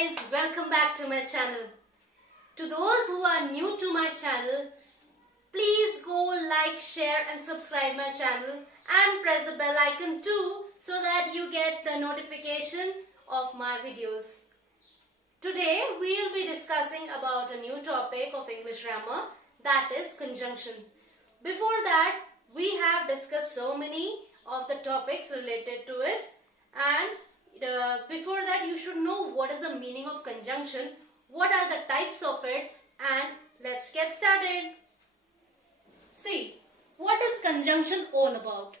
guys, welcome back to my channel. To those who are new to my channel, please go like, share and subscribe my channel and press the bell icon too so that you get the notification of my videos. Today we will be discussing about a new topic of English grammar, that is conjunction. Before that, we have discussed so many of the topics related to it, and before that you should know what is the meaning of conjunction, what are the types of it, and let's get started. See, what is conjunction all about?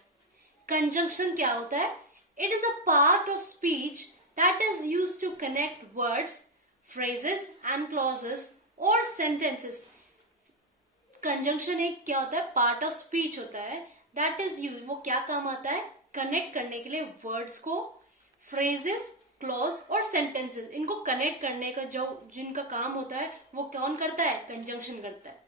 Conjunction क्या होता है? It is a part of speech that is used to connect words, phrases and clauses or sentences. Conjunction एक क्या होता है? Part of speech होता है that is used. वो क्या काम आता है? Connect करने के लिए words को, phrases, clause और sentences. इनको connect करने का जो जिनका काम होता है वो कौन करता है? Conjunction करता है.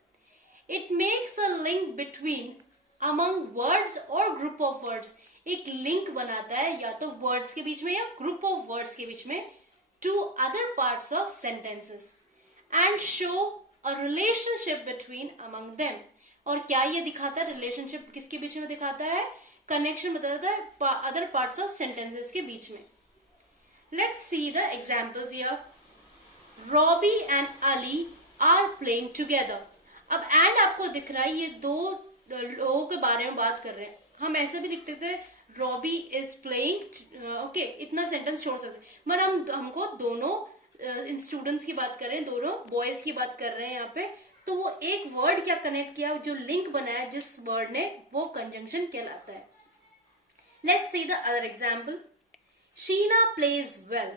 It makes a link between among words or group of words. एक लिंक बनाता है या तो words के बीच में या group of words के बीच में to other parts of sentences and show a relationship between among them. और क्या ये दिखाता है? रिलेशनशिप किसके बीच में दिखाता है? कनेक्शन बताता है अदर पार्ट्स ऑफ सेंटेंसेस के बीच में. Let's see the examples here. Robbie and Ali are playing together. अब एंड आपको दिख रहा है, ये दो लोगों के बारे में बात कर रहे हैं. हम ऐसे भी लिख सकते हैं रॉबी इज प्लेइंग. ओके, इतना सेंटेंस छोड़ सकते हैं, मगर हमको दोनों स्टूडेंट्स की बात कर रहे हैं, दोनों बॉयज की बात कर रहे हैं यहाँ पे. तो वो एक वर्ड क्या कनेक्ट किया, जो लिंक बनाया जिस वर्ड ने, वो कंजंक्शन कहलाता है. Let's see the other example. Sheena plays well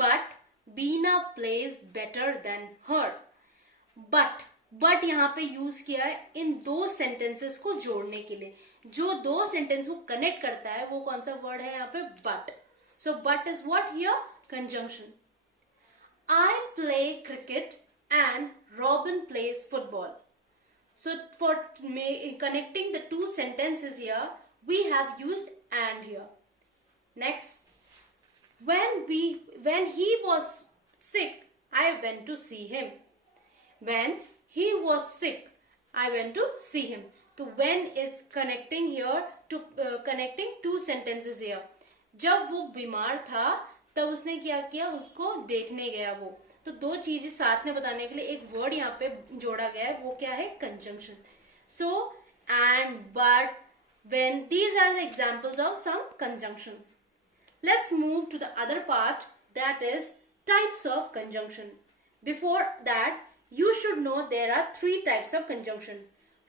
but Beena plays better than her. But यहाँ पे यूज किया है इन दो सेंटेंसेस को जोड़ने के लिए. जो दो सेंटेंस को कनेक्ट करता है वो कौन सा वर्ड है यहाँ पे? But. So but is what here? Conjunction. I play cricket and Robin plays football. So for connecting the two sentences here, we have used and here. Next, when he was sick, I went to see him. When he was sick, I went to see him. So when is connecting here to connecting two sentences here. जब वो बीमार था तब उसने क्या किया? उसको देखने गया वो. तो दो चीजें साथ में बताने के लिए एक वर्ड यहाँ पे जोड़ा गया है, वो क्या है? Conjunction. So and, but, when, these are the examples of some conjunction. Let's move to the other part, that is types of conjunction. Before that you should know there are three types of conjunction.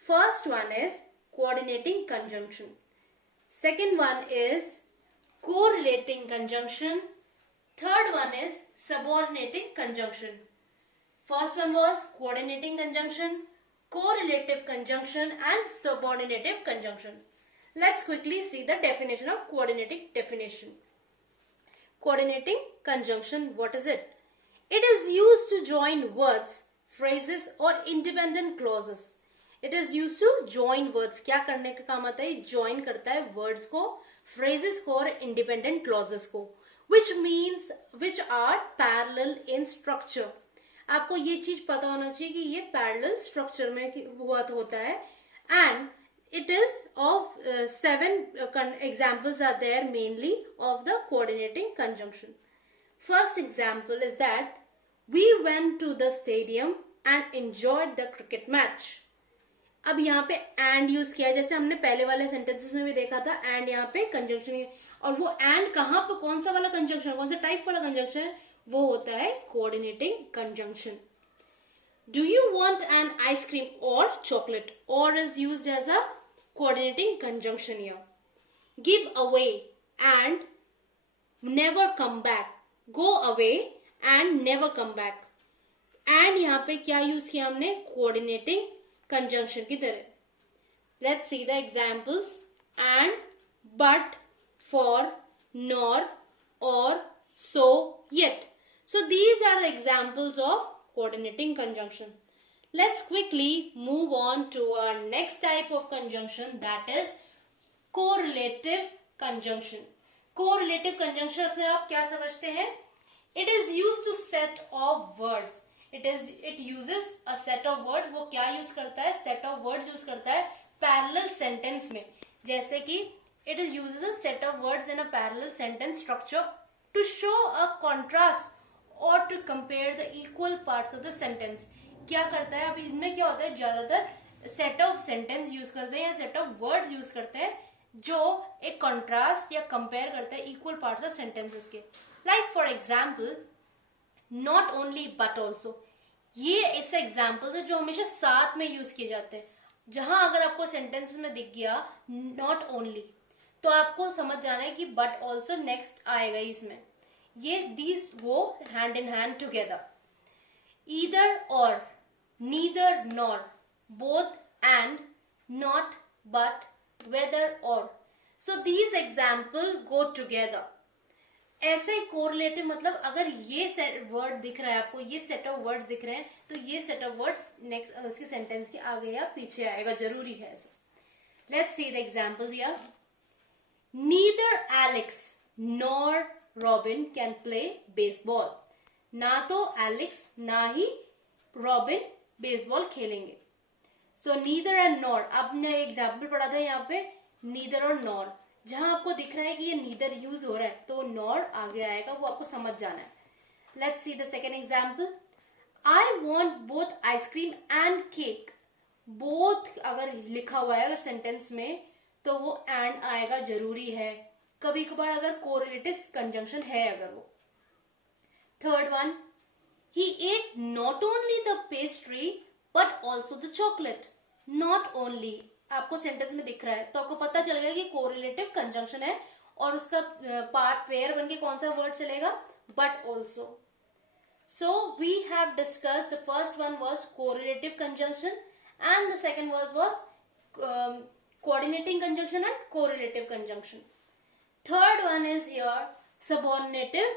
First one is coordinating conjunction. Second one is correlating conjunction. Third one is subordinating conjunction. First one was coordinating conjunction, correlative conjunction and subordinative conjunction. Let's quickly see the definition of coordinating definition. Coordinating conjunction, what is it? It is used to join words, phrases or independent clauses. It is used to join words. क्या करने का काम आता है? Join करता है words को, phrases को और independent clauses को. which are parallel in structure. आपको ये चीज पता होना चाहिए कि ये parallel structure में हुआ होता है. And it is of 7 examples are there mainly of the coordinating conjunction. First example is that we went to the stadium and enjoyed the cricket match. अब यहाँ पे and यूज किया है, जैसे हमने पहले वाले सेंटेंसेस में भी देखा था. and यहाँ पे कंजंक्शन, और वो and कहाँ पे, कौन सा वाला कंजंक्शन, कौन सा टाइप वाला कंजंक्शन है? वो होता है coordinating conjunction. Do you want an ice cream or chocolate? Or is used as a coordinating conjunction here. Give away and never come back. Go away and never come back. And यहाँ पे क्या यूज किया हमने? कोऑर्डिनेटिंग कंजंक्शन की तरह. Let's see the examples. And, but, for, nor, or, so, yet. So these are the examples of coordinating conjunction. Let's quickly move on to our next type of conjunction, that is correlative conjunction. Correlative conjunction से आप क्या समझते हैं? It is used to set of words. It uses a set of words. वो क्या यूज करता है? set of words use करता है parallel sentence में. जैसे कि it uses a set of words in a parallel sentence structure to show a contrast or to compare the equal parts of the sentence. क्या करता है? अभी इनमें क्या होता है, ज्यादातर set of sentence यूज करते हैं या set of words यूज करते हैं जो एक contrast या compare करता है equal parts of sentences के. Like for example, not only but also. ये ऐसे एग्जाम्पल है जो हमेशा साथ में यूज किए जाते हैं. जहां अगर आपको सेंटेंस में दिख गया not only, तो आपको समझ जाना है कि but also next आएगा इसमें. ये these go hand in hand together. Either or, neither nor, both and, not but, whether or. So these example go together. ऐसे कोरिलेटिव मतलब अगर ये वर्ड दिख रहा है आपको, ये सेट ऑफ वर्ड्स दिख रहे हैं, तो ये सेट ऑफ वर्ड्स नेक्स्ट उसके सेंटेंस के आगे या पीछे आएगा, जरूरी है ऐसा. Let's see the examples here. Neither Alex nor robin can play baseball. ना तो एलेक्स ना ही रॉबिन बेसबॉल खेलेंगे. सो नीदर एंड नॉर. आपने एग्जाम्पल पढ़ा था यहाँ पे नीदर और नॉर. जहां आपको दिख रहा है कि ये नीदर यूज हो रहा है तो नॉर आगे आएगा, वो आपको समझ जाना है. Let's see the second example. I want both ice cream and cake. Both अगर लिखा हुआ है अगर सेंटेंस में तो वो एंड आएगा, जरूरी है. कभी कभार अगर कोरिलेटिव कंजंक्शन है अगर वो. Third one. He ate not only the pastry but also the chocolate. Not only आपको सेंटेंस में दिख रहा है तो आपको पता चलेगा कि कोरिलेटिव कंजंक्शन है और उसका पार्ट पेयर बनके कौन सा वर्ड चलेगा? But also. So we have discussed. The first one was correlative conjunction and the second was coordinating conjunction and correlative conjunction. Third one is your subordinative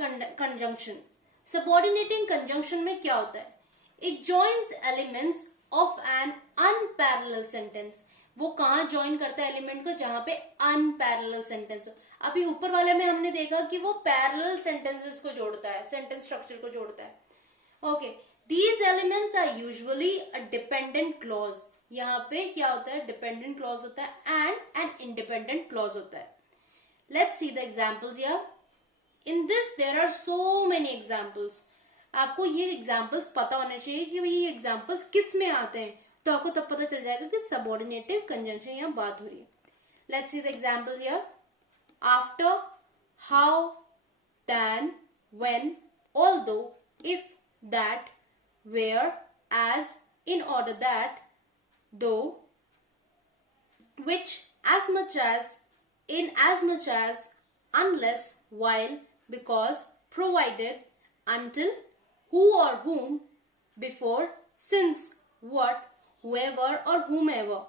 conjunction. Subordinating conjunction में क्या होता है? It joins elements of an unparallel sentence. वो कहां ज्वाइन करता है एलिमेंट को? जहां पे अनपैरेलल सेंटेंस हो. अभी ऊपर वाले में हमने देखा कि वो पैरेलल सेंटेंसेस को जोड़ता है, सेंटेंस स्ट्रक्चर को जोड़ता है. Okay, these elements are usually a dependent clause. यहाँ पे क्या होता है? डिपेंडेंट क्लॉज होता है एंड एन इंडिपेंडेंट क्लॉज होता है. Let's see the examples here. In this there are so many examples. आपको ये एग्जाम्पल्स पता होने चाहिए कि ये एग्जाम्पल्स किस में आते हैं, तो आपको तब पता चल जाएगा कि सबऑर्डिनेटिव कंजंक्शन यहाँ बात हो रही है. Let's see the examples here. After, how, then, when, although, if, that, where, as, in order that, though, which, as much as, in as much as, unless, while, because, provided, until, who or whom, before, since, what, whoever or whomever.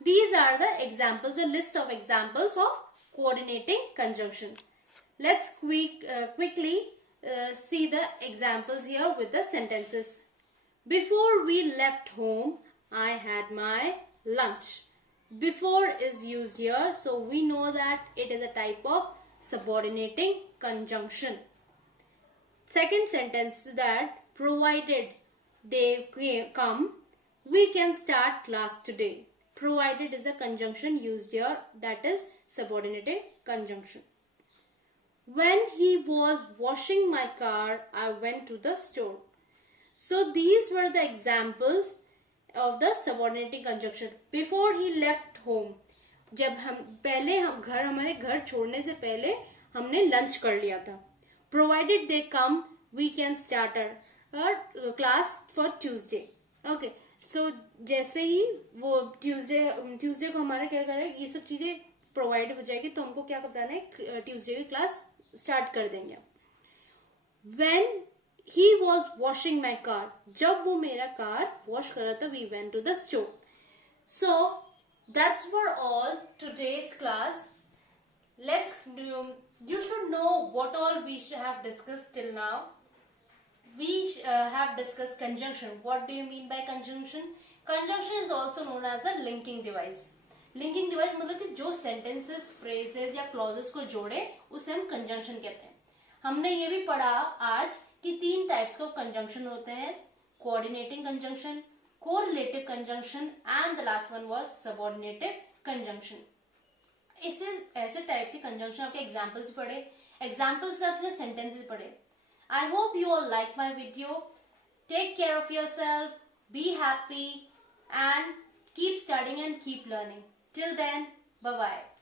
These are the examples, a list of examples of coordinating conjunction. Let's quickly see the examples here with the sentences. Before we left home, I had my lunch. Before is used here, so we know that it is a type of subordinating conjunction. Second sentence, that provided they come, we can start class today. Provided is a conjunction used here, that is subordinating conjunction. When he was washing my car, I went to the store. So these were the examples of the subordinating conjunction. Before he left home, जब हमारे घर छोड़ने से पहले हमने लंच कर लिया था. Provided they come, we can start our class for Tuesday. Okay, so जैसे ही वो Tuesday को हमारा क्या करें, ये सब चीजें प्रोवाइड हो जाएगी तो हमको क्या बताना है, Tuesday की क्लास स्टार्ट कर देंगे. When he was washing my car, जब वो मेरा कार वॉश कर रहा था, we went to the store. So that's for all today's class. You should know what all we have discussed till now. We have discussed conjunction. What do you mean by conjunction? Conjunction is also known as a linking device. Linking device मतलब कि जो sentences, phrases या clauses को जोड़े उसे हम conjunction कहते हैं. हमने ये भी पढ़ा आज कि 3 टाइप्स के कंजंक्शन होते हैं, coordinating conjunction, correlative conjunction and the last one was subordinative conjunction. इसे ऐसे टाइप से कंजंक्शन आपके एग्जांपल्स पढ़े, एग्जांपल्स से आपने सेंटेंसेस पढ़े। I hope you all like my video. Take care of yourself, be happy and keep studying and keep learning. Till then, bye bye.